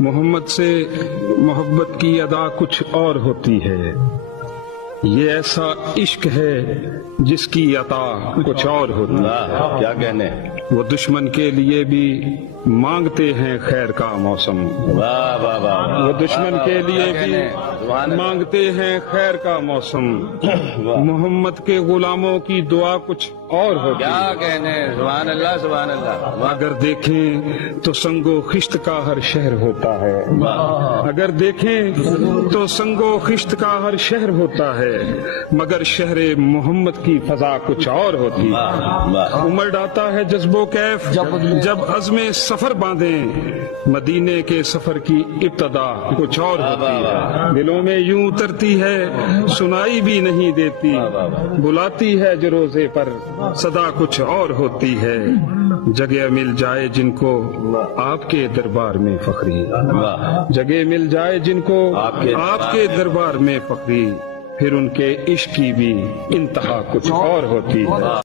محمد سے محبت کی ادا کچھ اور ہوتی ہے، یہ ایسا عشق ہے جس کی عطا کچھ اور ہوتی ہے۔ کیا کہنے، وہ دشمن کے لیے بھی مانگتے ہیں خیر کا موسم، واہ واہ واہ، وہ دشمن کے لیے بھی مانگتے ہیں خیر کا موسم۔ محمد کے غلاموں کی دعا کچھ اور ہوتی ہے، کیا کہنے، سبحان اللہ سبحان اللہ۔ اگر دیکھیں تو سنگ و خشت کا ہر شہر ہوتا ہے، اگر دیکھیں تو سنگ و خشت کا ہر شہر ہوتا ہے، مگر شہر محمد کی فضا کچھ اور ہوتی ہے۔ امڑ آتا ہے جذب و کیف جب عزم سفر باندھیں، مدینے کے سفر کی ابتدا کچھ اور ہوتی ہے۔ دلوں میں یوں اترتی ہے سنائی بھی نہیں دیتی، بلاتی ہے جو روزے پر صدا کچھ اور ہوتی ہے۔ جگہ مل جائے جن کو آپ کے دربار میں فخری، جگہ مل جائے جن کو آپ کے دربار میں فخری، پھر ان کے عشق کی بھی انتہا کچھ اور ہوتی ہے۔